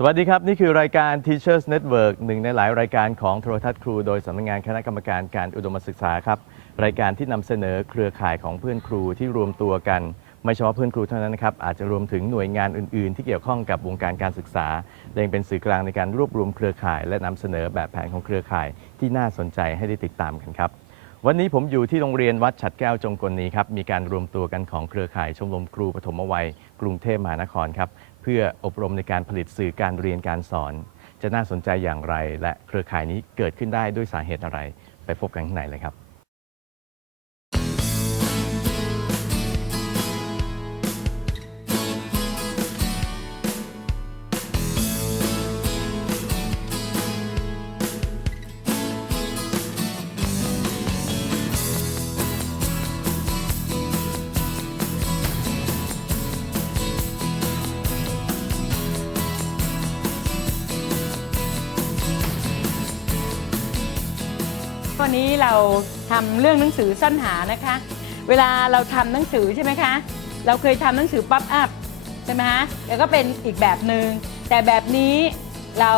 สวัสดีครับ นี่คือรายการ Teachers Network หนึ่งในหลายรายการของโทรทัศน์ครูโดยสำนักงานคณะกรรมการการอุดมศึกษาครับ รายการที่นำเสนอเครือข่ายของเพื่อนครูที่รวมตัวกัน ไม่เฉพาะเพื่อนครูเท่านั้นนะครับ อาจจะรวมถึงหน่วยงานอื่น ๆ ที่เกี่ยวข้องกับวงการการศึกษาและยังเป็นสื่อกลางในการรวบรวมเครือข่าย และนำเสนอแบบแผนของเครือข่ายที่น่าสนใจให้ได้ติดตามกันครับวันนี้ผมอยู่ที่โรงเรียนวัดฉัดแก้วจงกลนี้ครับ มีการรวมตัวกันของเครือข่ายชมรมครูปฐมวัย กรุงเทพมหานครครับ พื่ออบรมในการผลิตสื่อการเรียนการสอน จะน่าสนใจอย่างไร และเครือข่ายนี้เกิดขึ้นได้ด้วยสาเหตุอะไร ไปพบกันข้างในเลยครับ วันนี้เราทำเรื่องหนังสือซ่อนหานะคะ เวลาเราทำหนังสือใช่ไหมคะ เราเคยทำหนังสือป๊อปอัพใช่ไหมคะแล้วก็เป็นอีกแบบหนึง่งแต่แบบนี้เรา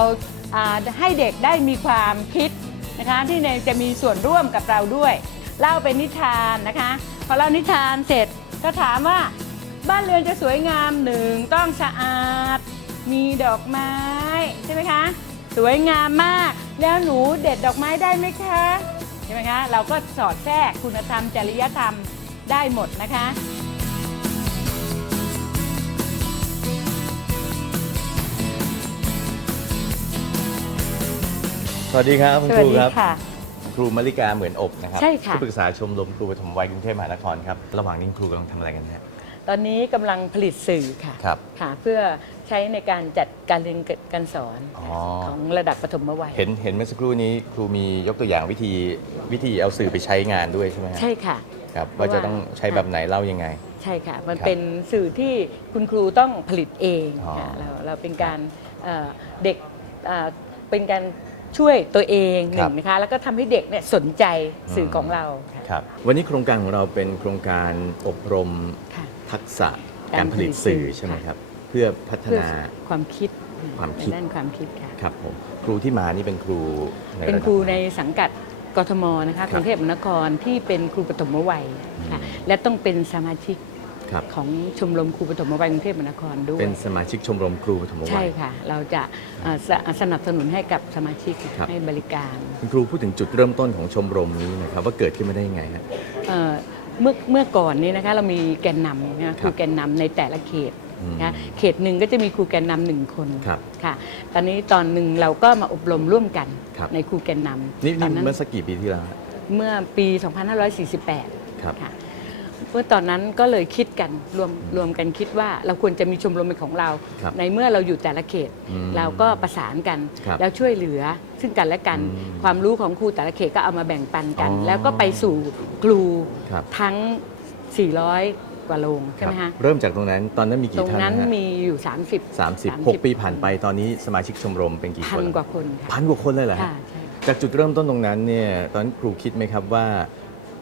ให้เด็กได้มีความคิดนะคะที่จะมีส่วนร่วมกับเราด้วย เล่าเป็นนิทานนะคะพอเล่านิทานเสร็จก็ถามว่าบ้านเรือนจะสวยงามหนึ่งต้องสะอาด มีดอกไม้ใช่ไหมคะ สวยงามมาก แล้วหนูเด็ดดอกไม้ได้ไหมคะใช่ไหมคะ เราก็สอดแทรกคุณธรรมจริยธรรมได้หมดนะคะสวัสดีครับคุณสควัสรูดีครับ ค่ะ ครูมริกาเหมือนอบนะครับใช่ค่ะ ที่ปรึกษาชมรมครูปฐมวัยกรุงเทพมหานครครับ ระหว่างนี้คุณครูกำลังทำอะไรกันฮะ ตอนนี้กำลังผลิตสื่อค่ะครับ ค่ะเพื่อใช้ในการจัดการเรียนการสอนอ๋อ ของระดับปฐมวัย เห็นเห็นเมื่อสักครู่นี้ครูมียกตัวอย่างวิธีวิธีเอาสื่อไปใช้งานด้วยใช่ไหมฮะใช่ค่ะ ครับเพราะว่าจะต้องใช้แบบไหนเล่ายังไง ใช่ค่ะ มันครับเป็นสื่อที่คุณครูต้องผลิตเองอ๋อค่ะเราเราเป็นการเอ่อเด็กเอ่อเป็นการช่วยตัวเองหครันึ่บงนะคะ แล้วก็ทำให้เด็กเนี่ยสนใจสื่ออม ของเราค่ะ ครับวันนี้โครงการของเราเป็นโครงการอบรม ค่ะ ทักษะการการผลิตผลิตสื่สื่ออใช่ไหมค่ะครับ เพื่อพัฒเพื่อนาความคิดความคิดในด้านความคิดค่ะครับผมครูที่มานี่เป็นครูในเป็นระดับครูไหในสังกัดกทมนะคะคกรับรุงเทพมหานครที่เป็นครูปฐมวัยค่ะอืมและต้องเป็นสมาชิกครับของชมรมครูปฐมวัยกรุงเทพมหานครด้วยเป็นสมาชิกชมรมครูปฐมวัใช่ยค่ะ เราจะเอ่อสสนับสนุนให้กับสมาชิกครับให้บริการคุณครูพูดถึงจุดเริ่มต้นของชมรมนี้นะครับว่าเกิดขึ้นมาได้ยังไงฮะ เอ่อเมื่อเมื่อก่อนนี้นะคะเรามีแกนนำนะครูแกนนำในแต่ละเขตอืมนะเขตหนึ่งก็จะมีครูแกนนำหนึ่งคนครับค่ะ ตอนนี้ตอนหนึ่งเราก็มาอบรมร่วมกันครับ ในครูแกนนำนี่ตอนี่นนั้นเมื่อสักกี่ปีที่แล้วฮะ เมื่อปี 2548 ครับ ค่ะ เมื่อตอนนั้นก็เลยคิดกันรวมรวมกันคิดว่าเราควรจะมีชมรมเป็นของเรา ครับในเมื่อเราอยู่แต่ละเขต อืมเราก็ประสานกัน ครับแล้วช่วยเหลือซึ่งกันและกัน อืมความรู้ของครูแต่ละเขตก็เอามาแบ่งปันกัน อ๋อแล้วก็ไปสู่ครูครับ ทั้ง 400 กว่าโรงใช่ไหมครัคะบเริ่มจากตรงนั้นตอนนั้นมีตรกี่งท่านนั้นนะฮะมีอยู่ 30 สามสิบหกปีผ่านไปตอนนี้สมาชิกชมรมเป็นกี่พัคนนกว่าคนค่ะพันกว่าคนเลยเหรอฮะ ค่ะใช่ จากจุดเริ่มต้นตรงนั้นเนี่ยตอนนั้นครูคิดไหมครับว่า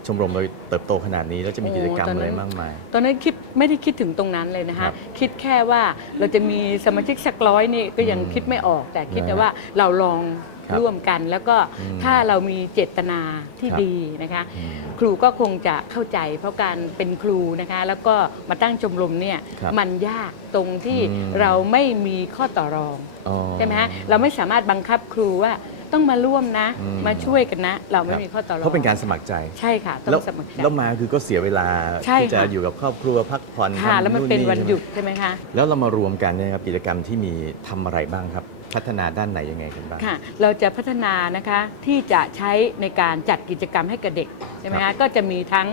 ชมรมเราเติบโตขนาดนี้แล้วจะมีกิจกรรมอะไรมากมาย ตอนนั้นคิดไม่ได้คิดถึงตรงนั้นเลยนะครัคะบคิดแค่ว่าเราจะมีสมาชิกสักร้อยนี่ก็ยังอืมคิดไม่ออก แต่คิดนะแต่ฮะว่าเราลองครับร่วมกัน แล้วก็อืมถ้าเรามีเจตนาที่ครับดีนะคะอืมครูก็คงจะเข้าใจ เพราะการเป็นครูนะคะ แล้วก็มาตั้งชมรมเนี่ยครับมันยากตรงที่อืมเราไม่มีข้อต่อรองอ๋อใช่ไหมฮะเราไม่สามารถบังคับครูว่า ต้องมาร่วมนะ อืม มาช่วยกันนะ เราไม่ครับมีข้อต่อรองเพราะเป็นการสมัครใจ ใช่ค่ะ ต้แล้วองสมัครใจ แล้วมาคือก็เสียเวลาใช่ที่จะค่ะ อยู่กับครอบครัวพักผ่อนค่ะ ทำแล้วมันเป็นวันใช่ไมหยุดใช่ไหมคะ แล้วเรามารวมกันเนี่ยครับกิจกรรมที่มีทำอะไรบ้างครับ พัฒนาด้านไหนยังไงกันบ้าง ค่ะ เราจะพัฒนานะคะที่จะใช้ในการจัดกิจกรรมให้กับเด็กใช่ไหมครัคะบก็จะมีทั้ง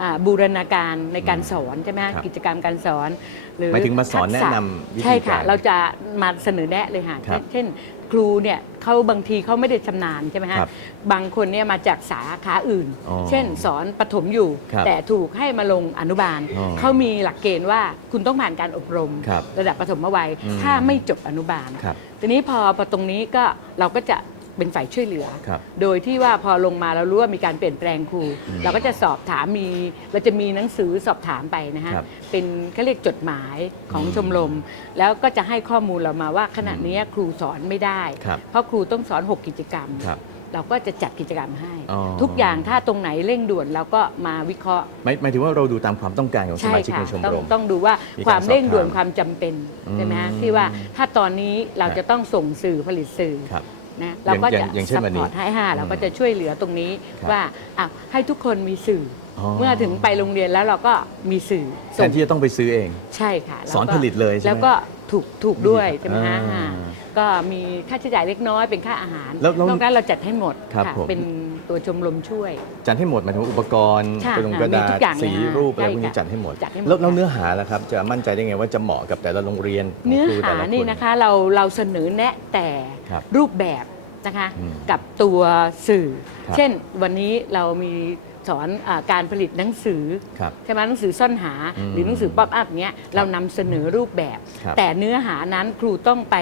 อ่าบูรณาการในการสอนใช่ไหมครัคะบกิจกรรมการสอนหรือหมายถึงมาสอนทักษแนะนำวิธีใช่ค่ะการเราจะมาเสนอแนะเลยค่ะครับ เช่น ครูเนี่ยเขาบางทีเขาไม่ได้ชำนาญใช่ไหมฮะครับบางคนเนี่ยมาจากสาขาอื่น อ๋อเช่นสอนปฐมอยู่ ครับแต่ถูกให้มาลงอนุบาลอ๋อเขามีหลักเกณฑ์ว่าคุณต้องผ่านการอบรมครับระดับปฐมวัยอืม ถ้าไม่จบอนุบาล ครับ ทีนี้พอพอตรงนี้ก็เราก็จะ เป็นฝ่ายช่วยเหลือ ครับโดยที่ว่าพอลงมาเรารู้ว่ามีการเปลี่ยนแปลงครู อืมเราก็จะสอบถามมีเราจะมีหนังสือสอบถามไปนะฮะครับเป็นเขาเรียกจดหมายของอืมชมรม แล้วก็จะให้ข้อมูลเรามาว่าขณะนี้ครูสอนไม่ได้ ครับเพราะครูต้องสอน 6 กิจกรรม ครับเราก็จะจัดกิจกรรมให้ อ๋อ ทุกอย่างถ้าตรงไหนเร่งด่วนเราก็มาวิเคราะห์ หมายหมายถึงว่าเราดูตามความต้องการของสใช่มาชิกค่ะในชมต้องรมต้องดูว่ามีการความเร่งด่วนสอบถามความจำเป็นอืมใช่ไหมฮะที่ว่าถ้าตอนนี้เราครับ จะต้องส่งสื่อผลิตสื่อ ครับ นะเราก็อย่าจะงอย่างเช่นซัพวันนี้พอร์ตให้ห้าอืมเราก็จะช่วยเหลือตรงนี้ครับว่าอะให้ทุกคนมีสื่อออ เมื่อถึงไปโรงเรียนแล้วเราก็มีสื่อแทส่งนที่จะต้องไปซื้อเอง ใช่ค่ะสอนแวก็ผลิตเลยใช่ไหมแล้วก็ถูกถูกด้วยใช่ไหมฮะอ่า อ่า ก็มีค่าใช้จ่ายเล็กน้อยเป็นค่าอาหารแล้วแล้วนอกนั้นเราจัดให้หมดครับค่ะผม เป็นตัวชมรมช่วย จัดให้หมดหมายถึงว่าอุปกรณ์ใช่กระดงค่ะกระดามีทุษกอย่างสีเลยค่ะรูปอะไรใช่พวกนี้ค่ะจัดให้หมด จัดให้หมดแล้วแล้วค่ะ เนื้อหาล่ะครับ จะมั่นใจได้ไงว่าจะเหมาะกับแต่ละโรงเรียนของเนื้อครูแต่หาละนี่นะคะเราเราเสนอแนะแต่ครับรูปแบบนะคะอืมกับตัวสื่อ ครับ เช่นวันนี้เรามีสอนอาการผลิตหนังสือ ครับ ใช่ไหมหนังสือซ่อนหาอืมหรือหนังสือป๊อปอัพเนี้ยเรานำเสนอรูปแบบ ครับแต่เนื้อหานั้นครูต้องไป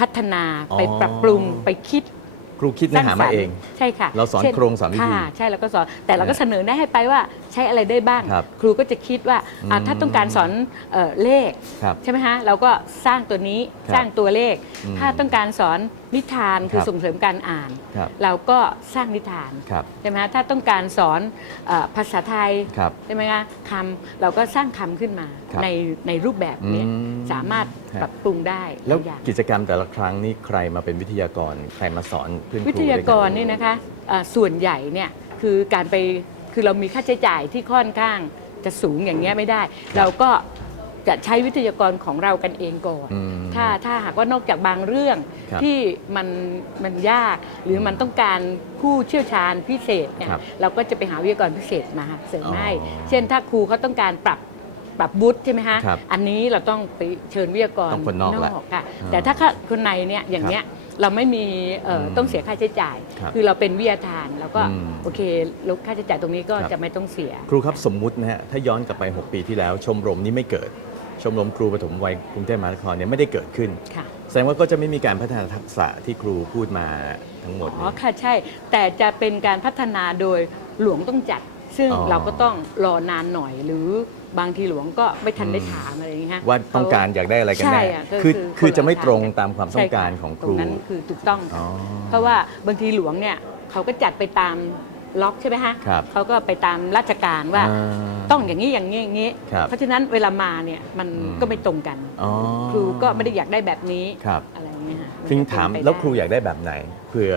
พัฒนาอ๋อไปปรับปรุงไปคิดครูคิดเนื้อหามาเอง ใช่ค่ะ เราสอนช่โครงสอนวิธีค่ะใช่เราก็สอนแต่เราก็นะเสนอแนะให้ไปว่าใช้อะไรได้บ้าง ครับครูก็จะคิดว่าอะอืมถ้าต้องการสอนเอ่อเลขครับใช่ไหมฮะเราก็สร้างตัวนี้ครับสร้างตัวเลขอืมถ้าต้องการสอน นิทานคือครับส่งเสริมการอ่าน ครับเราก็สร้างนิทานครับใช่ไหมฮะถ้าต้องการสอนเออภาษาไทยครับใช่ไหมคะคำเราก็สร้างคำขึ้นมาครับในในรูปแบบนี้อืมสามารถฮะปรับปรุงได้แล้วหายอย่าง กิจกรรมแต่ละครั้งนี่ใครมาเป็นวิทยากรใครมาสอนเพื่อนครูวิทยากรด้วยนี่นะคะเอ่อส่วนใหญ่เนี่ยคือการไปคือเรามีค่าใช้จ่ายที่ค่อนข้างจะสูงอย่างเงี้ยไม่ได้ เราก็ จะใช้วิทยากรของเรากันเองก่อน อืม ถ้าถ้าหากว่านอกจากบางเรื่องครับที่มันมันยาก หรือมันต้องการผู้เชี่ยวชาญพิเศษเนี่ยครับเราก็จะไปหาวิทยากรพิเศษมาเสริมอ๋อให้เช่นถ้าครูเขาต้องการปรับปรับบุตใช่ไหมฮะครับอันนี้เราต้องไปเชิญวิทยากรต้องคนนอกละค่ะอ่าแต่ถ้าคนในเนี่ยอย่างเนี้ยเราไม่มีเอ่ออมต้องเสียค่าใช้จ่ายครับคือเราเป็นวิทยาทานเราก็อืมโอเคลดค่าใช้จ่ายตรงนี้ก็ครับ จะไม่ต้องเสีย ครูครับสมมุตินะฮะถ้าย้อนกลับไป 6 ปีที่แล้วชมรมนี้ไม่เกิด ชมรมครูปฐมวัยกรุงเทพมหานครเนี่ยไม่ได้เกิดขึ้น ค่ะ แสดงว่าก็จะไม่มีการพัฒนาทักษะที่ครูพูดมาทั้งหมดอ๋นี้อค่ะ ใช่ แต่จะเป็นการพัฒนาโดยหลวงต้องจัด ซึ่งอ๋อเราก็ต้องรอนานหน่อย หรือบางทีหลวงก็ไม่ทันได้อืม ถามอะไรอย่างเงี้ยฮะว่าต้องการอยากได้อะไรกันใช่แน่อะก็คือคือคือคนละจะไม่ตรงทางกันตามความต้องการของครูตรงนั้นคือถูกต้องอ๋อค่ะเพราะว่าบางทีหลวงเนี่ยเขาก็จัดไปตาม ล็อกใช่ไหมฮะครับเขาก็ไปตามราชการว่า อ่าต้องอย่างนี้อย่างนี้อย่างนี้ ครับเพราะฉะนั้นเวลามาเนี่ยมันอืม ก็ไม่ตรงกัน อ๋อ ครูก็ไม่ได้อยากได้แบบนี้ครับ อะไรอย่างเงี้ยค่ะนถึงจะเป็นถามไปได้แล้วครูอยากได้แบบไหนเผื่อ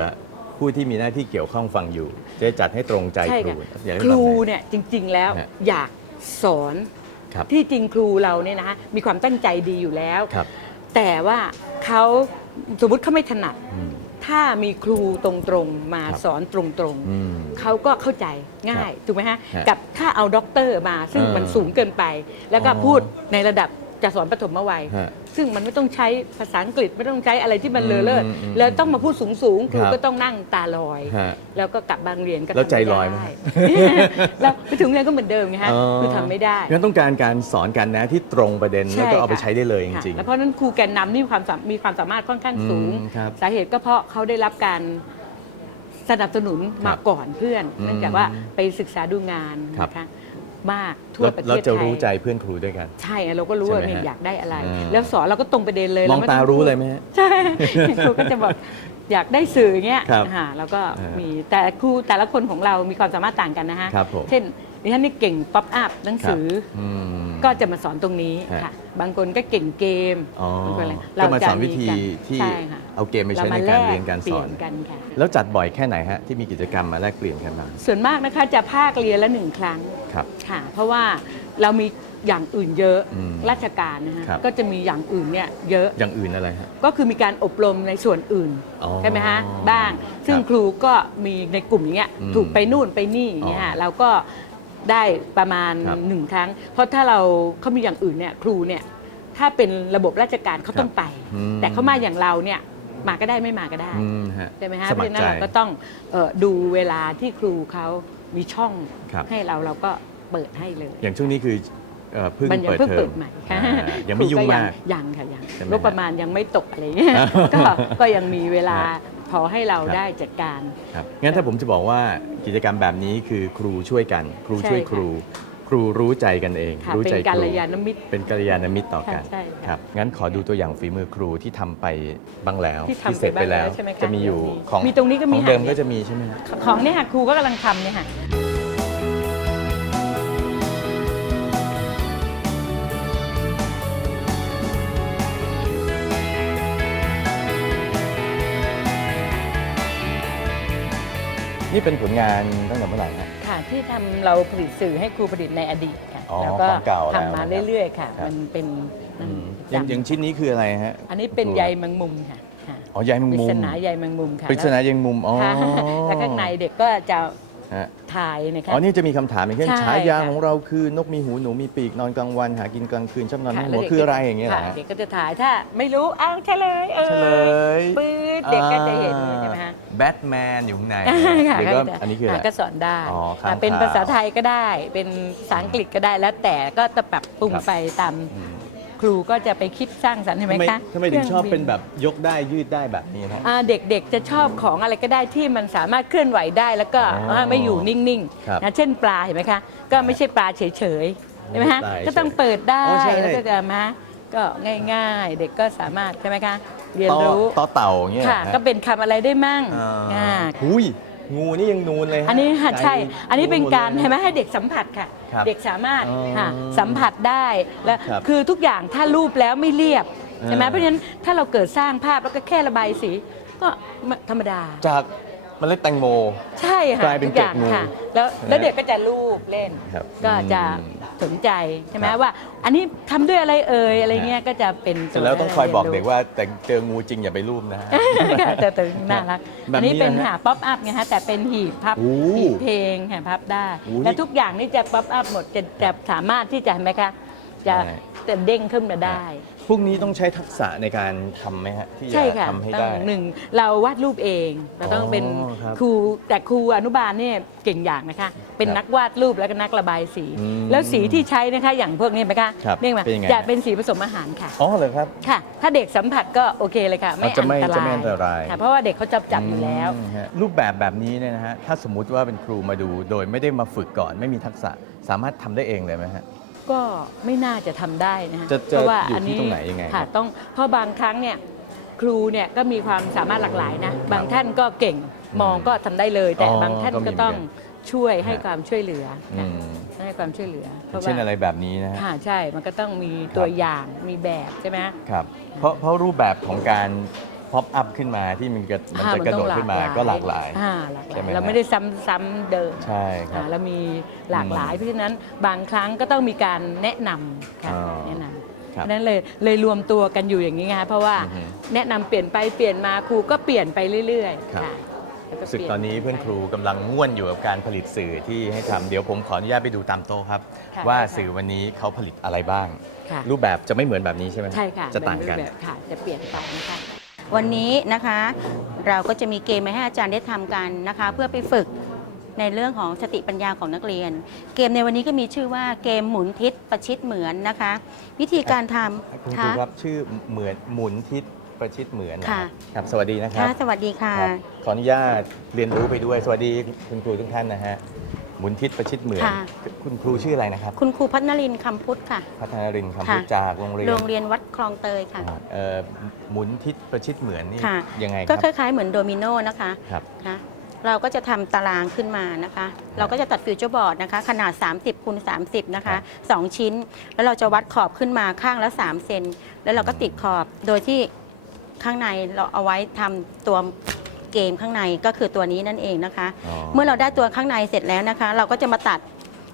ผู้ที่มีหน้าที่เกี่ยวข้องฟังอยู่ จะจัดให้ตรงใจใช่ครูค่ะอยากได้คแบบรูไหนเนี่ยจริง ๆ แล้วฮะ อยากสอนครับที่จริงครูเราเนี่ยนะมีความตั้งใจดีอยู่แล้ว ครับแต่ว่าเขาสมมติเขาไม่ถนัด อืม ถ้ามีครูตรงๆมาครับสอนตรงอืม ๆเขาก็เข้าใจง่ายถูกไหมฮะฮะกับถ้าเอาด็อกเตอร์มาซึ่งเออมันสูงเกินไป แล้วก็อ๋อพูดในระดับจะสอนปฐมวัย ฮะ ซึ่งมันไม่ต้องใช้ภาษาอังกฤษไม่ต้องใช้อะไรที่มันเลอะเลิศอืมอืมแล้วต้องมาพูดสูงๆครูครับก็ต้องนั่งตาลอย ฮะแล้วก็กลับบางเรียนก็แล้วทำใจไม่ลอยไหมได้ แล้วไปถึงเรียนก็เหมือนเดิมไงฮะคือทำไม่ได้ งั้นต้องการการสอนการแนะที่ตรงประเด็นใช่แล้วก็เอาไปค่ะใช้ได้เลยจค่ะริงแล้วเพราะฉะนั้นครูแกนนำนี่มีความสามมีความสามารถค่อนข้างสูง อืมครับสาเหตุก็เพราะเขาได้รับการสนับสนุนครัมาบก่อนเพื่อน อืมเนื่องจากว่าไปศึกษาดูงานครับนะคะ มากๆทั่วแล้วประเทแล้วศจะไทรู้ใจยเพื่อนครูด้วยกัน ใช่เราก็รู้ว่าใช่ไหมเนี่ยฮะอยากได้อะไรอืมแล้วสอนเราก็ตรงประเด็นเลยมองไตารู้เลยไหมฮะใช่ครูก็จะบอกอยากได้สื่ออย่างเงี้ยครับค่ะแล้วก็เออมีแต่ครูแต่ละคนของเรามีความสามารถต่างกันนะฮะครับผมเช่น ดิฉันนี่เก่งป๊อปอัพหนังสืออืมก็จะมาสอนตรงนี้ฮะค่ะ บางคนก็เก่งเกมอ๋อบางคนอะไรก็มาจะสอนวิธีที่ใช่ค่ะเอาเกมไปใช้ในการเรียนการเปสลี่อยนนกันค่ะ แล้วจัดบ่อยแค่ไหนฮะที่มีกิจกรรมมาแลกเปลี่ยนกันมาส่วนมากนะคะจะภาคเรียนละหนึ่งครั้งครับ ค่ะ เพราะว่าเรามีอย่างอื่นเยอะอืมราชการนะฮะครับ ก็จะมีอย่างอื่นเนี่ยเยอะ อย่างอื่นอะไรฮะ ก็คือมีการอบรมในส่วนอื่นอ๋อใช่ไหมฮะบ้าง ซึ่งครับครูก็มีในกลุ่มอย่างเงี้ยอืมถูกไปนู่นไปนี่อย่างเงี้ยอ๋อฮะเราก็ ได้ประมาณครับหนึ่งครั้ง เพราะถ้าเราเขามีอย่างอื่นเนี่ยครูเนี่ยถ้าเป็นระบบราชการเขาต้องไป อืม แต่เขามาอย่างเราเนี่ยมาก็ได้ไม่มาก็ได้อืมฮะใช่ไหมฮะสเพมัราะคฉะรนั้นใจ เราก็ต้องเอ่อดูเวลาที่ครูเขามีช่องครับ ให้เราเราก็เปิดให้เลย อย่างช่วงนี้คือเอ่อเพิ่งมันยังเปิดเพิ่งเทอเปิมดใหม่ค่ะอ่ายังไม่ยุ่งครูมาก ยังค่ะยังใช่ไหมงบประมาณยังไม่ตกอะไรเงี้ย ก็ก็ยังมีเวลา พอให้เราครับได้จัดการ ครับงั้นถ้าผมจะบอกว่ากิจกรรมแบบนี้คือครูช่วยกัน ครูช่วยใช่ค่ะครู ครูรู้ใจกันเอง ค่ะรู้เป็นใจกาครูรยานมิตรเป็นกัลยาณมิตรต่อกันค่ะใช่ค่ะครับงั้นขอดูตัวอย่างฝีมือครูที่ทำไปบ้างแล้วที่ทำเสร็จไปแล้วไปบ้างแล้วใช่ไหมคะจะมีอยู่เดี๋ยวมีของมีตรงนี้ก็มีของเดิมค่ะ ก็จะมีใช่ไหมฮะของเนี่ยค่ะครูก็กำลังทำเนี่ยค่ะ นี่เป็นผลงานตั้งแต่เมื่อไหร่ฮะ ค่ะที่ทำเราผลิตสื่อให้ครูผลิตในอดีตค่ะ อ๋อแล้วก็ของเก่าแล้วทำมานะครับเรื่อยๆ ค่ะ ครับ มันเป็นนั่นอย่างจำอย่างชิ้นนี้คืออะไรฮะอันนี้เป็นครูใยแมงมุมค่ะค่ะอ๋อใยแมงปริมุมศนาใยแมงมุมค่ะปริศนาใยแมงมุมอ๋อ ค่ะแล้วข้างในเด็กก็จะ ฮะถ่ายนะคะ อ๋อนี่จะมีคำถามอย่างเช่นใช่ฉายาค่ะ ของเราคือนกมีหูหนูมีปีกนอนกลางวัน หากินกลางคืนชอบนอนค่ะไม่หัแล้ววคืออะไรอย่างเงี้ยเหรอค่ะฮะเด็กก็จะถ่ายถ้าไม่รู้อ้าวเฉลยเออเฉลยปื๊ดเด็กก็จะเห็นใช่ไหมฮะแบทแมนอยู่ข้างในค่ะหรือก็ก็จะอันนี้คืออะไร ก็สอนได้อ๋อข้างอะเป็นข่าวภาษาไทยก็ได้ เป็นภาษาอังกฤษก็ได้แล้วแต่ก็จะปรับปรุงครับไปตามอืมค รูก็จะไปคิดสร้างสรรค์เห็นไหมทำไมคะทำไมถึงชอบครื่เป็นแบบยกได้ยืดได้แบบนี้นะอ่าเด็กๆจะชอบของอะไรก็ได้ที่มันสามารถเคลื่อนไหวได้แล้วก็อ๋ออ่าไม่อยู่นิ่งครับๆนะเช่นปลาเห็นไหมคะก็ไม่ใช่ปลาเฉยๆใช่ไหมฮะปลาเฉยก็ต้องเปิดได้อ๋อใช่ แล้วก็จะมาก็ง่ายๆ เด็กก็สามารถใช่ไหมคะเรียนรู้ต่อต่อเต่าอย่างเงี้ยค่ะฮะก็เป็นคำอะไรได้มั่งอ่าอ่า หุยงูนี่ยังนูนเลยฮะอันนี้ค่ะใช่ใจอันนี้เป็นการนูลยเห็นไหมให้เด็กสัมผัสค่ะ ครับเด็กสามารถอ๋อค่ะสัมผัสได้และครับคือทุกอย่างถ้ารูปแล้วไม่เรียบใช่ไหมอ่า เพราะฉะนั้นถ้าเราเกิดสร้างภาพแล้วก็แค่ระบายสีก็ธรรมดา จาก เมล็ดแตงโม ใช่ค่ะกลายเป็นทุกอย่างเกล็ดงูค่ะ แล้วแล้วเด็กก็จะรูปเล่น ครับก็จะอืมสนใจใช่ไหมครับ ว่า อันนี้ทำด้วยอะไรเอ่ยอะไรเงี้ยก็จะเป็นเสร็จแล้วต้องคอยบอกเด็กรีนรู้ว่าแต่เจองูจริงอย่าไปรูปนะฮะแต่แต่น่ารัก แบบนี้อันนี้เป็นนะฮะหาป๊อปอัพไงฮะแต่เป็นหีบพับโอ้หีบเพลงหาพับได้ โอ้นี่และทุกอย่างนี่จะป๊อปอัพหมดจะจะสามารถที่จะเห็นไหมคะ จะใช่ จะเด้งขึ้นมาได้ พวกนี้ต้องใช้ทักษะในการทำไหมฮะที่จะใช่ค่ะทำให้ต้อได้ งหนึ่งเราวาดรูปเองเราต้องเป็นอ๋อครับครูแต่ครูอนุบาลเนี่ยเก่งอย่างนะคะ เป็นครับนักวาดรูปแล้วก็นักระบายสี อืมแล้วสีที่ใช้นะคะอย่างพวกนี้ไหมคะครับเรียกว่าเป็นยังไงจะฮะเป็นสีผสมอาหารค่ะ อ๋อเหรอครับ ค่ะ ถ้าเด็กสัมผัสก็โอเคเลยค่ะ ไม่จะอันไม่ตจะราไม่ยอันตราย ค่ะเพราะว่าเด็กเขาจับจับอยู่แล้ว มฮะรูปแบบแบบนี้เนี่ยนะฮะถ้าสมมุติว่าเป็นครูมาดูโดยไม่ได้มาฝึกก่อน ไม่มีทักษะสามารถทำได้เองเลยไหมฮะ ก็ไม่น่าจะทำได้นะคะจะจะเพราะว่าอยู่อันที่นี้ตรงไหนยังไงคค่ะรับ ต้องเพราะบางครั้งเนี่ยครูเนี่ยก็มีความสามารถหลากหลายนะบางท่านก็เก่งมองก็ทำได้เลย แต่อ๋อบางท่านก็มีก็ต้องเหมือนช่วยให้ฮะ ความช่วยเหลืออืค่ะมให้ความช่วยเหลือเพราะเช่นว่าอะไรแบบนี้นะฮะ ค่ะใช่มันก็ต้องมีตัวอย่างมีแบบใช่ไหม ครับเพราะเพราะรูปแบบของการ พ็อปอัพขึ้นมาที่มันจะมันอ่าจะกระโดดต้องขึ้นมาก็หลากหลายอ่หลากหใช่ลายไหมเราฮะไม่ได้ซ้ำซ้ำเดิมใช่ครับอ่าเรามีหลากหลายอืมเพราะฉะนั้นบางครั้งก็ต้องมีการแนะนำค่ะอ๋อแนะนำครับเพราะฉะนั้นเลยเลยรวมตัวกันอยู่อย่างนี้ไงคะเพราะว่าอือฮึแนะนำเปลี่ยนไปเปลี่ยนมาครูก็เปลี่ยนไปเรื่อยครับๆค่ะแล้วก็สึกเปลี่ยตอนนี้เพื่อนครูกำลังง่วนอยู่กับการผลิตสื่อที่ให้ทำเดี๋ยวผมขออนุญาตไปดูตามโต๊ะครับค่ะว่าได้ค่ะสื่อวันนี้เขาผลิตอะไรบ้างค่ะรูปแบบจะไม่เหมือนแบบนี้ใช่ไหมใช่ค่ะจะต่างกันเป็รูปแบบค่ะจะเปลี่ยนไปนะคะ วันนี้นะคะเราก็จะมีเกมมาให้อาจารย์ได้ทำกันนะคะ เพื่อไปฝึกในเรื่องของสติปัญญาของนักเรียน เกมในวันนี้ก็มีชื่อว่าเกมหมุนทิศประชิดเหมือนนะคะ วิธีการทคุณำครูค่ะครับชื่อเหมือนหมุนทิศประชิดเหมือนนะค่ะครับสวัสดีนะครับค่ะสวัสดีค่ะครับขออนุญาตเรียนรู้ไปด้วยสวัสดีคุณครูทุกท่านนะฮะ หมุนทิศประชิดเหมือนค่ะ คุณครูชื่ออะไรนะครับ คุณครูพัฒนรินทร์คำพุทธค่ะ พัฒนารินทร์คำค่ะพูดจากโรงเรียนโรงเรียนวัดคลองเตยค่ะ เอ่อหมุนทิศประชิดเหมือนนี่ค่ะ ยังไงคก็รับคล้ายๆเหมือนโดมิโนนะคะครับ นะเราก็จะทำตารางขึ้นมานะคะ เราก็จะตัดฟิวเจอร์บอร์ดนะคะ ขนาด 30คูณ30 นะคะ2ชิ้น แล้วเราจะวัดขอบขึ้นมาข้างละ 3 เซนแล้วเราก็ติดขอบโดยที่ข้างในเราเอาไว้ทำตัว เกมข้างในก็คือตัวนี้นั่นเองนะคะ อ๋อ เมื่อเราได้ตัวข้างในเสร็จแล้วนะคะ เราก็จะมาตัด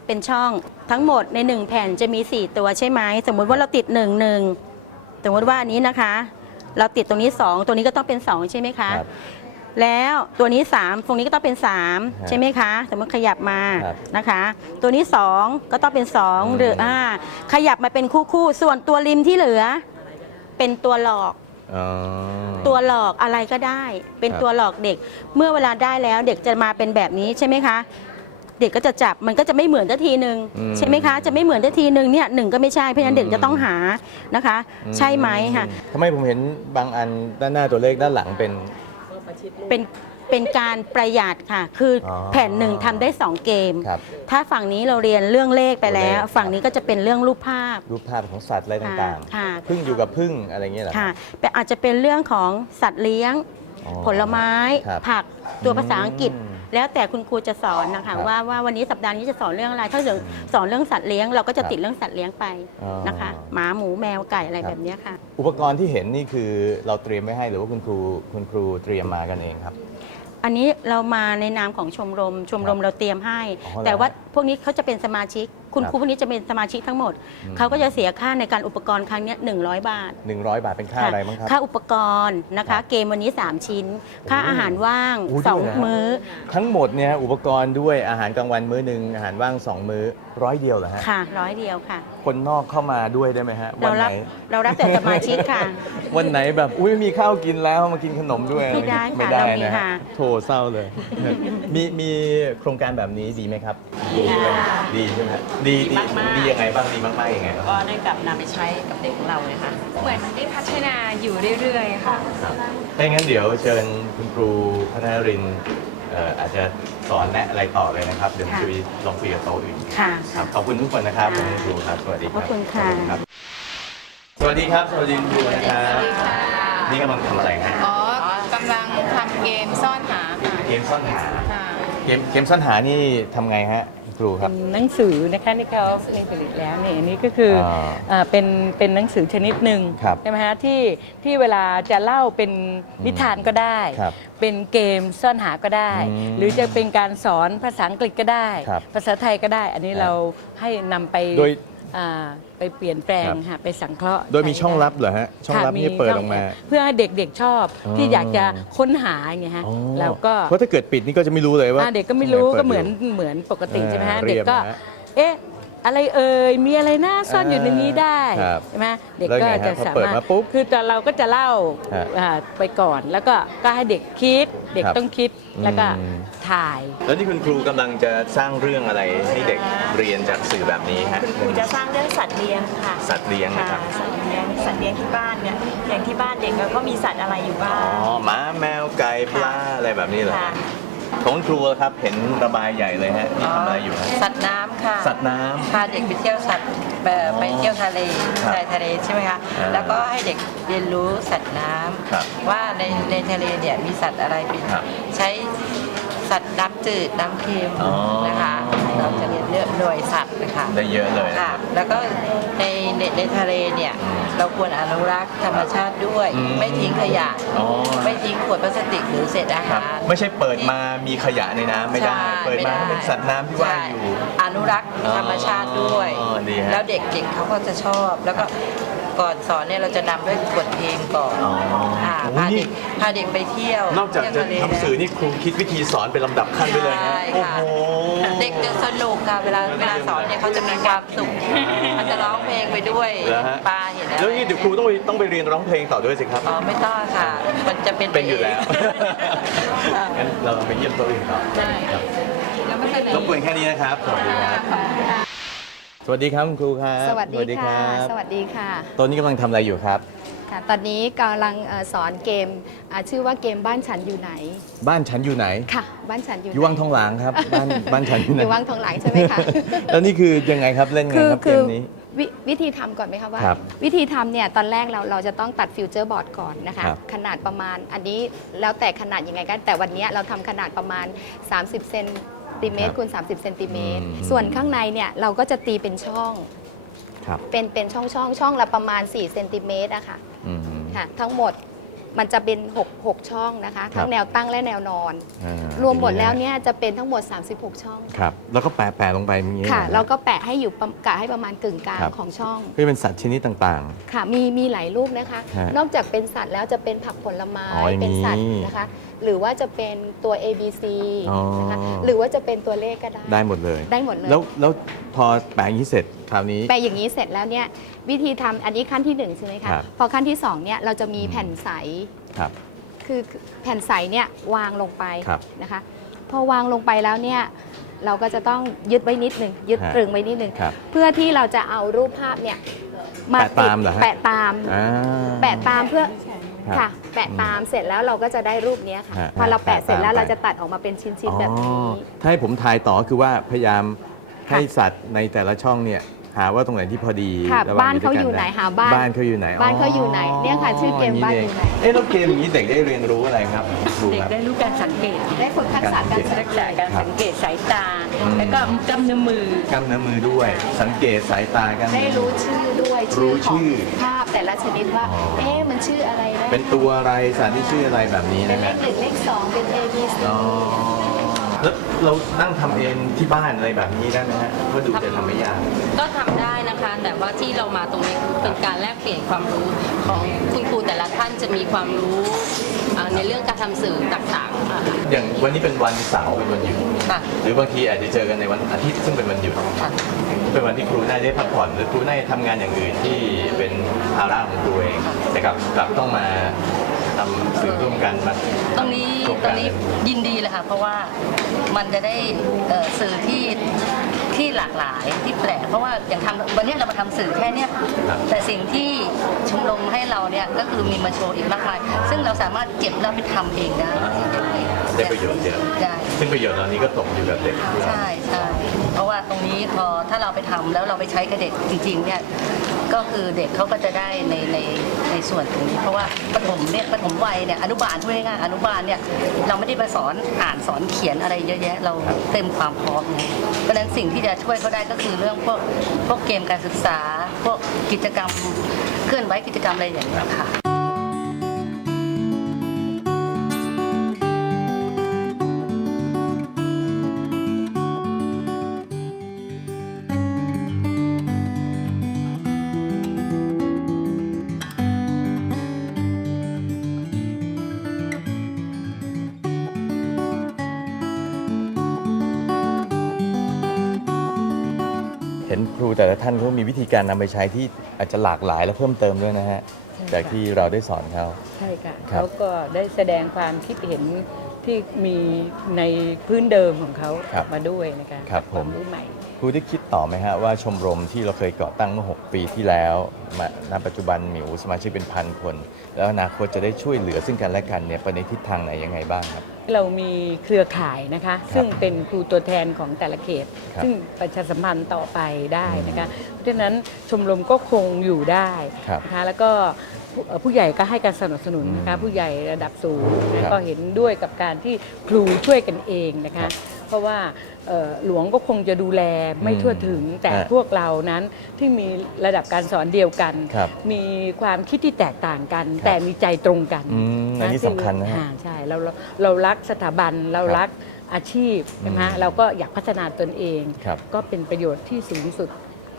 เป็นช่องทั้งหมดใน1แผ่นจะมี4ตัวใช่ไหมสมมุติว่าเราติด1 1สมมติว่าอันนี้นะคะ เราติดตรงนี้2ตัวนี้ก็ต้องเป็น2ใช่ไหมคะ ครับ แล้วตัวนี้ 3 ตรงนี้ก็ต้องเป็นฮะ3ใช่ไหมคะสมมติขยับมาครับนะคะ ตัวนี้ 2 ก็ต้องเป็น อืม2 หรืออ่าขยับมาเป็นคู่คู่ๆส่วนตัวริมที่เหลือ เป็นตัวหลอก อ๋อ ตัวหลอกอะไรก็ได้ เป็นครับ ตัวหลอกเด็ก เมื่อเวลาได้แล้วเด็กจะมาเป็นแบบนี้ใช่ไหมคะ เด็กก็จะจับมันก็จะไม่เหมือนทันทีหนึ่งอืมใช่ไหมคะ จะไม่เหมือนทันทีหนึ่งเนี่ยหนึ่งก็ไม่ใช่เพราะฉะนั้นเด็กจะต้องหานะคะ ใช่ไหมค่ะทำไมผมเห็นบางอันด้านหน้าตัวเลขด้านหลังเป็น เป็น เป็นการประหยัดค่ะ คือออแผ่นหนึ่งทำได้ 2 เกม ครับ ถ้าฝั่งนี้เราเรียนเรื่องเลขไปแล้ว เลข ฝั่งนี้ก็จะเป็นเรื่องรูปภาพ รูปภาพของสัตว์อะไรต่างค่ะ ๆพึ่งอยู่กับพึ่งอะไรเงี้ยเหรอ ค่ะแต่อาจจะเป็นเรื่องของสัตว์เลี้ยง อ๋อผลไม้ ครับผักตัวภาษาอังกฤษ อืมแล้วแต่คุณครูจะสอนนะครัคะบว่าว่าวันนี้สัปดาห์นี้จะสอนเรื่องอะไร ถ้าเกิดสอนเรื่องสัตว์เลี้ยงเราก็จะครับติดเรื่องสัตว์เลี้ยงไปอ๋อนะคะ หมาหมูแมวไก่อะไรครับ แบบเนี้ยค่ะ อุปกรณ์ที่เห็นนี่คือเราเตรียมไว้ให้หรือว่าคุณครูคุณครูเตรียมมากันเองครับ อันนี้เรามาในนามของชมรม ชมรมเราเตรียมให้ อ๋อเหรอ แต่ว่าพวกนี้เขาจะเป็นสมาชิก คุณครับครูพวกนี้จะเป็นสมาชิกทั้งหมด อืม เขาก็จะเสียค่าในการอุปกรณ์ครั้งเนี้ย100 บาท 100 บาทเป็นค่าอะไรบ้างครับ ค่าอุปกรณ์นะครัคะ บเกมวันนี้ 3 ชิ้น ค่าอาหารว่าง โอ้ด้วยนะ2มื้อทั้งหมดเนี่ยอุปกรณ์ด้วยอาหารกลางวันมื้อหนึ่งอาหารว่างสองมื้อร้อยเดียวเหรอฮะค่ะร้อยเดียวค่ะ คนนอกเข้ามาด้วยได้ไหมฮะวัเรานไหรันบเรารับแต่สมาชิกค่ะ วันไหนแบบอุ้ยไม่มีข้าวกินแล้วมากินขนมด้วยไม่ได้ค่ะไม่ได้เรามีนะฮะค่ะ โถเศร้าเลย มีมีโครงการแบบนี้ดีไหมครับ ดีด้วยดีใช่ไหมฮะดีดีมากๆดียังไงบ้างดีมากๆยังไงครับก็ได้กลับนำไปใช้กับเด็กของเราเลยค่ะ เหมือนได้พัฒนาอยู่เรื่อยๆค่ะครับถ้าอย่างนั้นเดี๋ยวเชิญคุณครูพัฒนรินทร์เอ่ออาจจะสอนแนะอะไรต่อเลยนะครับ เดี๋ยวผมค่ะจะไปลองคุยกับโต๊ะอื่นค่ะ ครับขอบคุณทุกคนนะครับขอบค่ะคุณครูครับสวัสดีครับขอบคุณค่ะขอบรับ สวัสดีครับสวัสดีคุณครูนะครับนี่กำลังทำอะไรฮะอ๋อกำลังทำเกมซ่อนหาค่ะเกมซ่อนหา ค่ะ เกมเกมซ่อนหานี่ทำไงฮะ คุณครูครับ เป็นหนังสือนะคะที่เขาในผลิตแล้วเนี่ยอันนี้ก็คืออาอ่าเป็นเป็นหนังสือชนิดหนึ่งครับใช่ไหมฮะที่ที่เวลาจะเล่าเป็นนิทานก็ได้ ครับเป็นเกมซ่อนหาก็ได้ อืมหรือจะเป็นการสอนภาษาอังกฤษก็ได้ ครับภาษาไทยก็ได้ อันนี้ครับ เราให้นำไปโดย อ่าไปเปลี่ยนแปลงครับ ค่ะไปสังเคราะห์โดยมีใช้ช่องได้ลับเหรอฮะ ช่องลับค่ะนี่เปิดช่ออกมา เพื่อให้เด็กๆชอบอ๋อ ที่อยากจะค้นหาอย่างเงี้ยฮะอ๋อแล้วก็เพราะถ้าเกิดปิดนี่ก็จะไม่รู้เลยว่าอ่าเด็กก็ไม่รู้ปิดก็เหมือนยู่เหมือนปกติเออใช่ไหมฮะเรีเด็กยบก็ นะฮะ เอ๊ะ อะไรเอ่ยมีอะไรน่าซ่อนอยู่ในนี้ได้ครับใช่ไหมเด็กแล้วก็ไงฮะจะพอสาเปิดมารถมาปุ๊บคือแต่เราก็จะเล่าฮะอ่าไปก่อน แล้วก็ก็ให้เด็กคิด เด็กครับต้องคิดแล้วก็อืม ถ่าย แล้วนี่คุณครูกำลังจะสร้างเรื่องอะไรให้เด็กเรียนจากสื่อแบบนี้ฮะคุณครูจะสร้างเรื่องสัตว์เลี้ยงค่ะสัตว์เลี้ยงนะคค่ะรับสัตว์เลี้ยงสัตว์เลี้ยงที่บ้านเนี่ยอย่างที่บ้านเด็กก็มีสัตว์อะไรอยู่บ้าอ๋งอหมาแมวไก่ปลาอะไรแบบนี้เหรอค่ะ ของคุณครูครับเห็นระบายใหญ่เลยฮะนี่ทำอะไรอยู่ฮะสัตว์น้ำค่ะสัตว์น้ำ พาเด็กไปเที่ยวสัตว์เอ่ออ๋อไปเที่ยวทะเลครับชายทะเลใช่ไหมคะอ่าแล้วก็ให้เด็กเรียนรู้สัตว์น้ำครับว่าในในทะเลเนี่ยมีสัตว์อะไรเป็นครับใช้สัตว์น้ำจืดน้ำเค็มอ๋อนะคะ เราจะเรียนเรื่องหน่วยสัตว์นะคะได้เยอะเลย ค่ะแล้วก็ในในในทะเลเนี่ยอืมเราควรอนุรักษ์ธรรมชาติด้วย อืมไม่ทิ้งขยะ อ๋อ ไม่ทิ้งขวดพลาสติกหรือเศษอาครับ หาร ไม่ใช่เปิดมามีขยะในน้ำไม่ได้ ใช่เปิดมาไไก็เป็นสัตว์น้ำที่ว่ายอยู่ ใช่อนุรักษ์ธรรมชาติด้วย อ๋อดีฮะแล้วเด็กๆเขาก็จะชอบ แล้วก็ ก่อนสอนเนี่ยเราจะนำด้วยบทเพลงก่อนอ๋อค่ะโอ้พานี่ เด็กพาเด็กไปเที่ยวนอกจากจะเที่ยวทะเลทำสื่อนี่ครูคิดวิธีสอนเป็นลำดับขั้นไปเลยฮะใช่โอ้ค่ะโห เด็กจะสนุกค่ะเวลาเวลาสอนเนี่ยเขาจะมีความสุขเขาจะร้องเพลงไปด้วยเหรอฮะ ปลาเห็นแล้วนี่เดี๋ยวครูต้องไปต้องไปเรียนร้องเพลงต่อด้วยสิครับ อ๋อไม่ต้องค่ะ มันจะเป็นเป็นอยู่แล้วค่ะ งั้นเราลองไปเยี่ยมตัวอื่นต่อครับแล้วมันเสนอรบกวนแค่นี้นะครับสวัสดีครับส วัสดีครับคุณครูครับสวัสดีค่ะ รับสวัสดีค่ะตอนนี้กำลังทำอะไรอยู่ครับ ค่ะ ตอนนี้กำลังเอ่อสอนเกมอ่าชื่อว่าเกมบ้านฉันอยู่ไหน บ้านฉันอยู่ไหนค่ะ บ้านฉันอยู่อยู่วังทองหลางครับ บ้านบ้านฉันอยู่ไหนอยู่วังทองหลังใช่ไหมคะ แล้วนี่คือยังไงครับเล่นไงคือครับเกคือมนี้ววิธีทำก่อนไหมคะว่า ครับวิธีทำเนี่ยตอนแรกเราเราจะต้องตัดฟิวเจอร์บอร์ดก่อนนะคะ ครับขนาดประมาณอันนี้แล้วแต่ขนาดยังไงกันแต่วันนี้เราทำขนาดประมาณ 30 เซน ติเมตรคูณ30เซนติเมตรอืม ส่วนข้างในเนี่ยเราก็จะตีเป็นช่องครับเป็นเป็นช่องช่องช่องละประมาณ4เซนติเมตรอะค่ะอืม ค่ะ ทั้งหมดมันจะเป็น6 6ช่องนะคะทั้งแนวตั้งและแนวนอน อ่ารวมหมดแล้วเนี่ยจะเป็นทั้งหมด 36 ช่อง ครับ แล้วก็แปะแปะลงไปอย่างนี้ค่ะนะแล้วก็แปะให้อยู่ประกะให้ประมาณกึ่งกลางครับของช่องก็จะเป็นสัตว์ชนิดต่าง ค่ะมีมีหลายรูปนะคะ ฮะนอกจากเป็นสัตว์แล้วจะเป็นผักผลไม้อ๋ออย่างนี้เป็นสัตว์นะคะ หรือว่าจะเป็นตัว A B C อ๋อ นะคะหรือว่าจะเป็นตัวเลขก็ได้ๆได้หมดเลย ได้หมดเลย แล้วแล้วพอแปะอย่างนี้เสร็จคราวนี้แปะอย่างนี้เสร็จแล้วเนี่ยวิธีทำอันนี้ขั้นที่หนึ่งใช่ไหมคะ ครับ พอขั้นที่สองเนี่ยเราจะมีอืมแผ่นใส ครับคือคือแผ่นใสเนี่ยวางลงไปครับนะคะ พอวางลงไปแล้วเนี่ยเราก็จะต้องยึดไว้นิดหนึ่งยึดฮะ ตรึงไว้นิดหนึ่งครับ เพื่อที่เราจะเอารูปภาพเนี่ยแปะตามเหรอฮะ แปะตาม อ่า แปะตามเพื่อ ครับค่ะ แปะตามเสร็จแล้วเราก็จะได้รูปเนี้ยค่ะ ฮะพอเราแปะเสร็จแล้วแปะตาม เราจะตัดออกมาเป็นชิ้น ๆ แบบนี้ อ๋อถ้าให้ผมทายต่อคือว่าพยายามให้สัตว์ในแต่ละช่องเนี่ยหาว่าตรงไหนที่พอดีค่ะระหว่งบ้านเขาอยู่ไหนหาบ้านบ้านเขาอยู่ไหนบ้านเขาอยู่ไหนเนี่ยค่ะชื่อเกมบ้านอยู่ไหน เอ๊ะแล้วเกมอย่างนี้เด็กได้เรียนรู้อะไรครับครูเด็กครับ ได้รู้การสังเกตได้ฝึกทักษะการสังทักเกษะตการสังเกตสายตา อืม แล้วก็กำเนื้อมือ กล้ามเนื้อมือด้วย สังเกตสายตากัน ได้รู้ชื่อด้วยรู้ชื่อ ของชื่อภาพ แต่ละชนิดว่าอ๋อเอ๊ะมันชื่ออะไรนะ เป็นตัวอะไรสัตว์ที่ชื่ออะไรแบบนี้เป็นนะเลฮะขหนึ่งเลขสองเป็น A B C อ๋อแล้วเรานั่งทำเองที่บ้านอะไรแบบนี้ได้ไหมฮะเพราะดูจะทำไม่ยาก ก็ทำได้นะคะ แต่ว่าที่เรามาตรงนี้คือเป็นการแลกเปลี่ยนความรู้ของคุณครูแต่ละท่านจะมีความรู้ อ่าในเรื่องการทำสื่อต่างๆค่ะ อย่างวันนี้เป็นวันเสาร์เป็นวันหยุดค่ะ หรือบางทีอาจจะเจอกันในวันอาทิตย์ซึ่งเป็นวันหยุด ค่ะเป็นวันที่ครูได้ได้พักผ่อนหรือครูได้ทำงานอย่างอื่นที่เป็นภาระของครูเองแต่กลับกลับต้องมาทำสื่อร่วมกันมาตรงนี้โครงตรการงนี้ยินดีเลยค่ะ เพราะว่ามันจะได้เอ่อสื่อที่ ที่หลากหลายที่แปลกเพราะว่าอย่างทำวันนี้เรามาทำสื่อแค่เนี้ยครับแต่สิ่งที่ชมรมให้เราเนี่ยก็คือมีมาโชว์อีกมากมายซึ่งเราสามารถเก็บแล้วไปทำเองได้ ได้ประโยชน์เยอะได้ซึ่งประโยชน์เหล่านี้ก็ตกอยู่กับเด็กของเราใช่ใช่เพราะว่าตรงนี้พอถ้าเราไปทำแล้วเราไปใช้กับเด็กจริงๆเนี่ยก็คือเด็กเขาก็จะได้ในในในส่วนตรงนี้ เพราะว่าปฐมเนี่ยปฐมวัยเนี่ยอนุบาลพูดง่ายๆอนุบาลเนี่ยเราไม่ได้ไปสอนอ่านสอนเขียนอะไรเยอะแยะ เราเต็มความพร้อมไงเพราะฉะนั้นสิ่งที่จะช่วยเขาได้ก็คือเรื่องพวกพวกเกมการศึกษา พวกกิจกรรมเคลื่อนไหวกิจกรรมอะไรอย่างเงี้ยค่ะ แต่ละท่านเขามีวิธีการนำไปใช้ที่อาจจะหลากหลายและเพิ่มเติมด้วยนะฮะใช่ค่ะ จากที่เราได้สอนเขา ใช่ค่ะครับ เขาก็ได้แสดงความคิดเห็นที่มีในพื้นเดิมของเขาครับมาด้วยนะคะครับความผมรู้ใหม่ ครูได้คิดต่อไหมฮะว่าชมรมที่เราเคยก่อตั้งเมื่อ 6 ปีที่แล้วมาณปัจจุบันมีโอ้สมาชิกเป็นพันคน แล้วอนาคตจะได้ช่วยเหลือซึ่งกันและกันเนี่ยไปในทิศทางไหนยังไงบ้างครับ เรามีเครือข่ายนะคะ ซึ่งเป็นครูตัวแทนของแต่ละเขตครับซึ่งประชาสัมพันธ์ต่อไปได้นะคะเพราะฉะนั้นชมรมก็คงอยู่ได้ครับนะคะแล้วก็ผู้เอ่อผู้ใหญ่ก็ให้การสนับสนุนนะคะอืมผู้ใหญ่ระดับสูงครันะบก็เห็นด้วยกับการที่ครูช่วยกันเองนะครัคะบเพราะว่าเอ่อ หลวงก็คงจะดูแลไม่อืมทั่วถึงแต่ฮะพวกเรานั้นที่มีระดับการสอนเดียวกันครับมีความคิดที่แตกต่างกันครับแต่มีใจตรงกันอืมอันนี้สำคัญนะฮะอ่าใช่เราเราเรารักสถาบันเราครับรักอาชีพใช่ไหมฮะอืมเราก็อยากพัฒนาตนเองครับก็เป็นประโยชน์ที่สูงสุด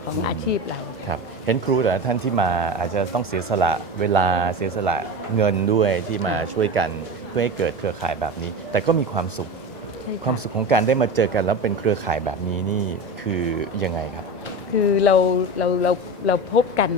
ของอาชีพเราครับเห็นครูแต่ละท่านที่มาอาจจะต้องเสียสละเวลาเสียสละเงินด้วยที่มาช่วยกันเพื่อให้เกิดเครือข่ายแบบนี้ แต่ก็มีความสุขใช่ ค่ะความสุขของการได้มาเจอกันแล้วเป็นเครือข่ายแบบนี้นี่คือยังไงครับ คือเราเราเราเราพบกัน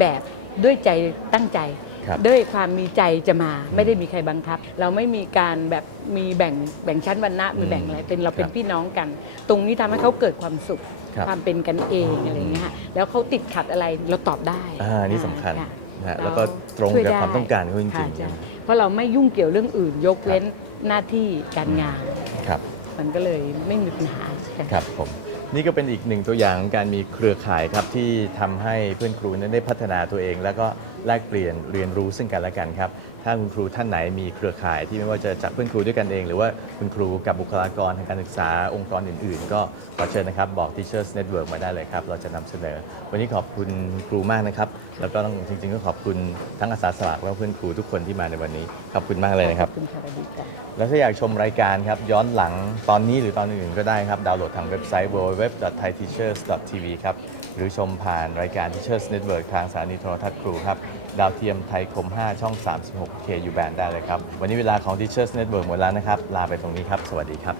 แบบด้วยใจตั้งใจ ครับด้วยความมีใจจะมาไม่ได้มีใครบังคับ เราไม่มีการแบบมีแบ่งแบ่งชั้นวรรณะมีแบ่งอะไรเป็นเราเป็นครับพี่น้องกัน ตรงนี้ทำให้เขาเกิดความสุขครับความเป็นกันเองอะไรอย่างเงี้ยฮะแล้วเขาติดขัดอะไรเราตอบได้อ่านี่สำคัญค่ะนะฮะเราแล้วก็ตรงช่วยกับได้ความต้องการของเขาจริงค่ะๆใช่เพราะเราไม่ยุ่งเกี่ยวเรื่องอื่นยกเว้นหน้าที่การงานครับ มันก็เลยไม่มีปัญหาค่ะ ครับผมนี่ก็เป็นอีกหนึ่งตัวอย่างของการมีเครือข่ายครับที่ทำให้เพื่อนครูนั้นได้พัฒนาตัวเอง แล้วก็แลกเปลี่ยนเรียนรู้ซึ่งกันและกันครับ ถ้าคุณครูท่านไหนมีเครือข่ายที่ไม่ว่าจะจากเพื่อนครูด้วยกันเอง หรือว่าคุณครูกับบุคลากรทางการศึกษาองค์กรอื่น ๆ ก็ขอเชิญนะครับบอก Teachers Network มาได้เลยครับ เราจะนำเสนอ วันนี้ขอบคุณครูมากนะครับ แล้วก็ต้องจริง ๆ ก็ขอบคุณทั้งอาสาสมัครและเพื่อนครูทุกคนที่มาในวันนี้ ขอบคุณมากเลยนะครับขอบคุณค่ะสวัสดีค่ะแล้วถ้าอยากชมรายการครับย้อนหลังตอนนี้หรือตอนอื่นๆก็ได้ครับดาวน์โหลดทางเว็บไซต์ www.thaiteachers.tv ครับหรือชมผ่านรายการ Teachers Network ทางสถานีโทรทัศน์ครูครับ ดาวเทียมไทยคม 5 ช่อง 36 KU band ได้เลยครับ วันนี้เวลาของ Teachers Network หมดแล้วนะครับ ลาไปตรงนี้ครับ สวัสดีครับ